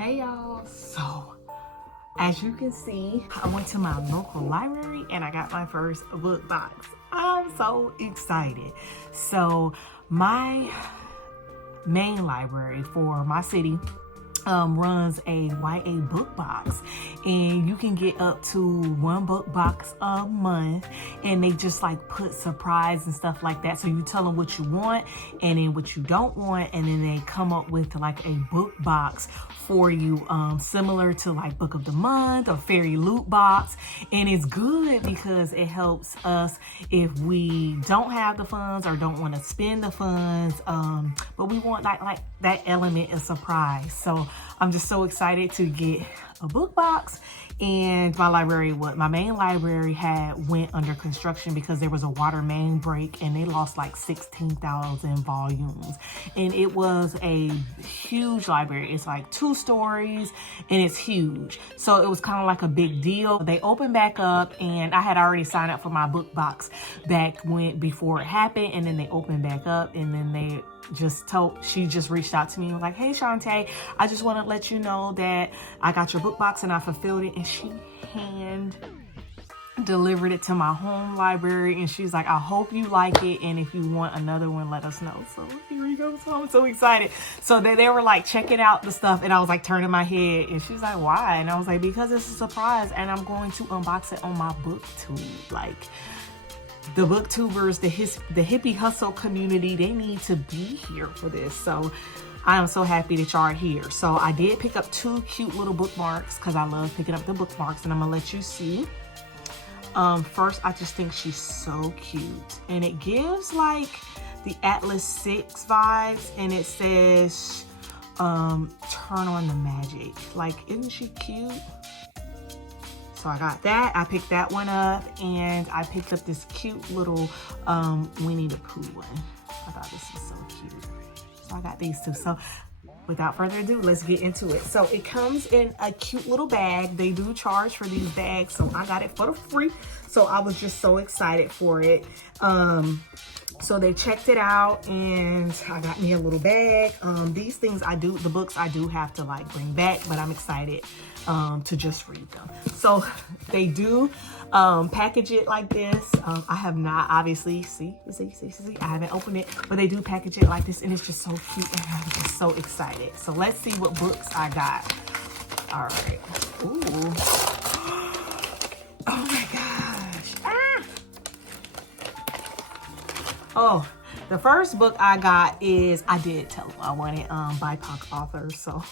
Hey y'all, so as you can see, I went to my local library and I got my first book box. I'm so excited. So my main library for my city runs a YA book box, and you can get up to one book box a month, and they just like put surprise and stuff like that. So you tell them what you want and then what you don't want, and then they come up with like a book box for you, similar to like book of the month or fairy loot box. And it's good because it helps us if we don't have the funds or don't want to spend the funds, but we want like that element of surprise. So I'm just so excited to get a book box. And my main library went under construction because there was a water main break, and they lost like 16,000 volumes. And it was a huge library. It's like 2 stories and it's huge. So it was kind of like a big deal. They opened back up, and I had already signed up for my book box before it happened. And then they opened back up, and then she just reached out to me and was like, hey Shantae, I just want to let you know that I got your book box and I fulfilled it. And she hand delivered it to my home library, and she's like, I hope you like it, and if you want another one, let us know. So here we go. So I'm so excited. So they were like checking out the stuff, and I was like turning my head, and she's like, why? And I was like, because it's a surprise, and I'm going to unbox it on my booktube. Like, the booktubers, the hippie hustle community, they need to be here for this. So I am so happy that y'all are here. So I did pick up 2 cute little bookmarks because I love picking up the bookmarks, and I'm gonna let you see. First, I just think she's so cute, and it gives like the Atlas 6 vibes, and it says turn on the magic. Like, isn't she cute? So I got that. I picked that one up, and I picked up this cute little Winnie the Pooh one. I thought this was so cute. So I got these 2. So without further ado, let's get into it. So it comes in a cute little bag. They do charge for these bags, so I got it for free. So I was just so excited for it. So they checked it out, and I got me a little bag. These things the books I do have to like bring back, but I'm excited to just read them. So they do package it like this. I have not, obviously, see, I haven't opened it, but they do package it like this, and it's just so cute, and I'm just so excited. So let's see what books I got. All right. Ooh. Oh my gosh. Ah. Oh, the first book I got is, I did tell them I wanted BIPOC authors, so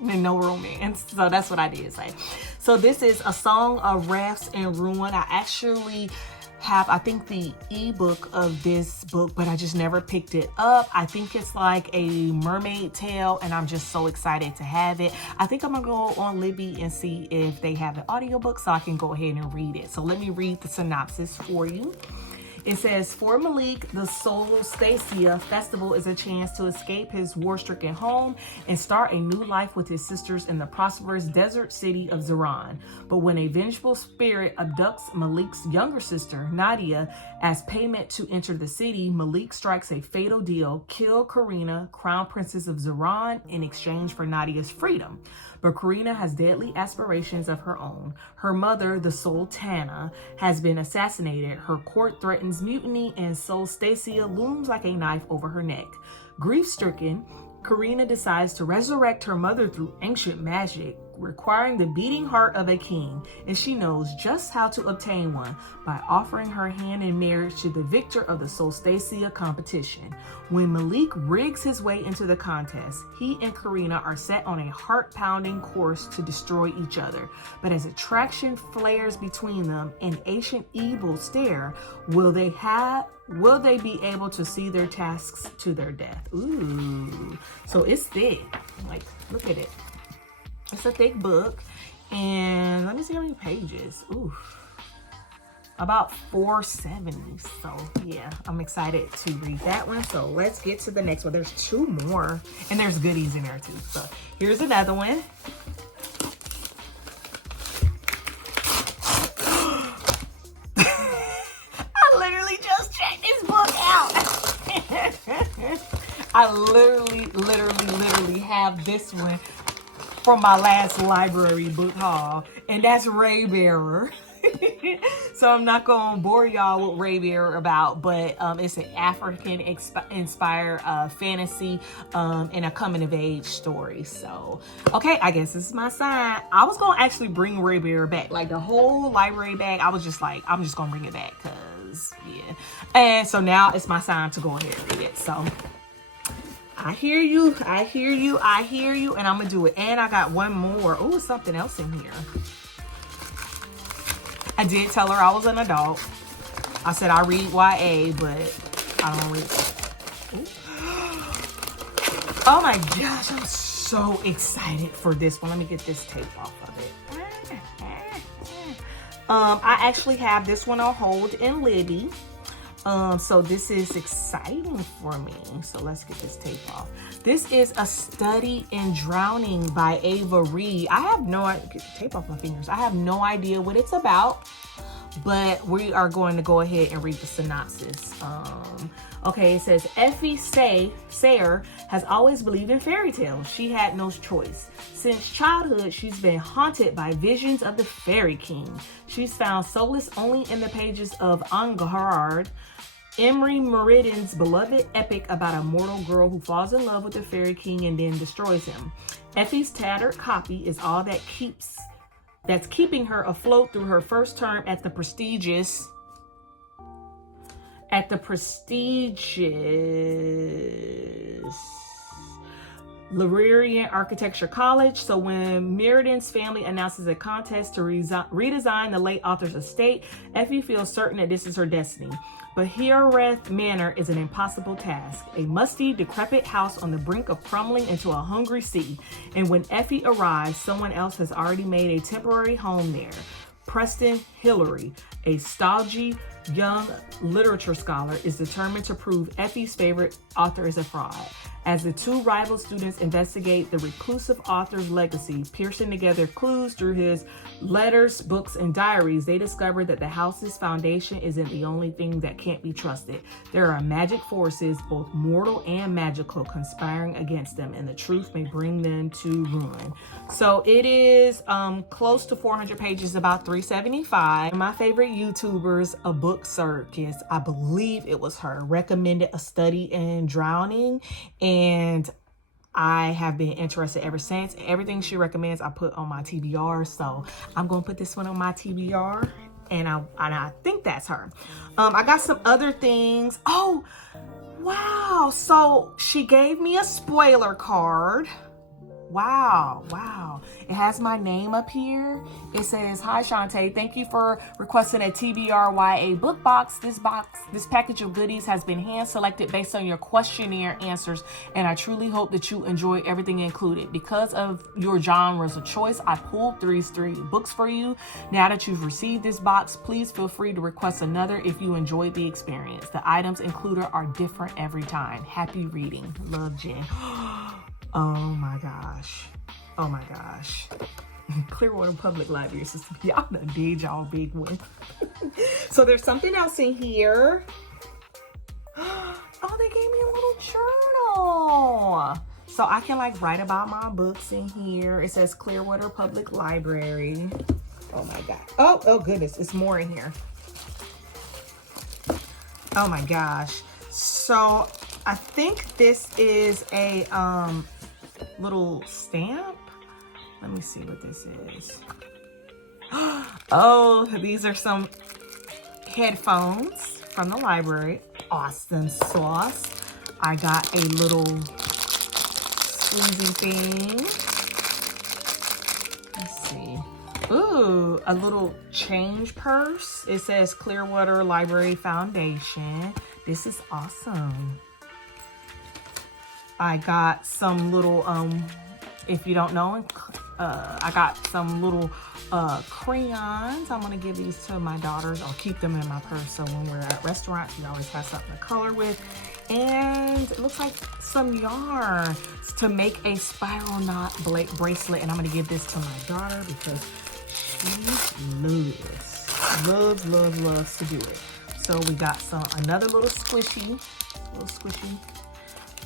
and no romance. So that's what I did say. So this is A Song of Wrath and Ruin. I actually have, I think, the ebook of this book, but I just never picked it up. I think it's like a mermaid tale, and I'm just so excited to have it. I think I'm gonna go on Libby and see if they have an audiobook so I can go ahead and read it. So let me read the synopsis for you. It says, for Malik, the Solstacia Festival is a chance to escape his war-stricken home and start a new life with his sisters in the prosperous desert city of Ziran. But when a vengeful spirit abducts Malik's younger sister, Nadia, as payment to enter the city, Malik strikes a fatal deal: kill Karina, crown princess of Ziran, in exchange for Nadia's freedom. But Karina has deadly aspirations of her own. Her mother, the Sultana, has been assassinated. Her court threatens mutiny, and Solstacia looms like a knife over her neck. Grief-stricken, Karina decides to resurrect her mother through ancient magic, requiring the beating heart of a king, and she knows just how to obtain one by offering her hand in marriage to the victor of the Solstacia competition. When Malik rigs his way into the contest, he and Karina are set on a heart-pounding course to destroy each other. But as attraction flares between them and ancient evils stare, will they be able to see their tasks to their death? Ooh. So it's thick. Like, look at it. It's a thick book, and let me see how many pages. Ooh, about 470. So yeah, I'm excited to read that one. So let's get to the next one. There's 2 more, and there's goodies in there too. So here's another one. I literally just checked this book out. I literally have this one from my last library book haul, and that's Ray Bearer. So I'm not gonna bore y'all with Ray Bearer about, but it's an African inspired fantasy and a coming of age story. So okay, I guess this is my sign. I was gonna actually bring Ray Bearer back, like the whole library back. I was just like, I'm just gonna bring it back because yeah. And so now it's my sign to go ahead and read it. So I hear you, I hear you, I hear you, and I'm gonna do it. And I got one more. Oh, something else in here. I did tell her I was an adult. I said I read YA, but I don't read. Ooh. Oh my gosh, I'm so excited for this one. Let me get this tape off of it. I actually have this one on hold in Libby. So this is exciting for me. So let's get this tape off. This is A Study in Drowning by Ava Reed. I have no idea, get the tape off my fingers. I have no idea what it's about, but we are going to go ahead and read the synopsis. Okay, it says, Effie Sayre has always believed in fairy tales. She had no choice. Since childhood, she's been haunted by visions of the Fairy King. She's found solace only in the pages of Unhaul, Emery Meridian's beloved epic about a mortal girl who falls in love with the Fairy King and then destroys him. Effie's tattered copy is all that's keeping her afloat through her first term at the prestigious Lurian Architecture College. So when Meridian's family announces a contest to redesign the late author's estate, Effie feels certain that this is her destiny. But Hioreth Manor is an impossible task, a musty, decrepit house on the brink of crumbling into a hungry sea. And when Effie arrives, someone else has already made a temporary home there. Preston Hillary, a stodgy young literature scholar, is determined to prove Effie's favorite author is a fraud. As the two rival students investigate the reclusive author's legacy, piercing together clues through his letters, books, and diaries, they discover that the house's foundation isn't the only thing that can't be trusted. There are magic forces, both mortal and magical, conspiring against them, and the truth may bring them to ruin. So it is close to 400 pages, about 375. My favorite YouTubers, A Book Circus, I believe it was her, recommended A Study in Drowning, and I have been interested ever since. Everything she recommends, I put on my TBR. So I'm going to put this one on my TBR. And I think that's her. I got some other things. Oh, wow. So she gave me a spoiler card. Wow. It has my name up here. It says, "Hi Shantae, thank you for requesting a TBRYA book box. This package of goodies has been hand selected based on your questionnaire answers, and I truly hope that you enjoy everything included. Because of your genres of choice, I pulled these three books for you. Now that you've received this box, please feel free to request another if you enjoyed the experience. The items included are different every time. Happy reading. Love, Jen." Oh my gosh. Clearwater Public Library system. Y'all done did y'all big one. So there's something else in here. Oh, they gave me a little journal. So I can like write about my books in here. It says Clearwater Public Library. Oh my God. Oh goodness. It's more in here. Oh my gosh. So I think this is a little stamp. Let me see what this is. Oh, these are some headphones from the library. Awesome sauce. I got a little squeezy thing. Let's see. Ooh, a little change purse. It says Clearwater Library Foundation. This is awesome. I got some little, if you don't know, I got some little crayons. I'm gonna give these to my daughters. I'll keep them in my purse, so when we're at restaurants, we always have something to color with. And it looks like some yarn to make a spiral knot bracelet. And I'm gonna give this to my daughter because she loves to do it. So we got another little squishy.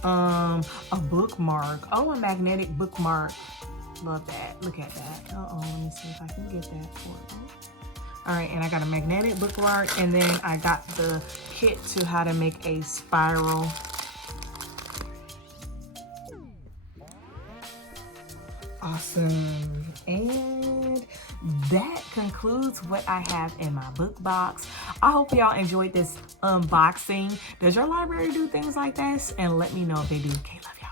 A bookmark. Oh, a magnetic bookmark Love that. Look at that. Let me see if I can get that for you. All right, and I got a magnetic bookmark, and then I got the kit to how to make a spiral. Awesome. And that concludes what I have in my book box. I hope y'all enjoyed this unboxing. Does your library do things like this? And let me know if they do. Okay, love y'all.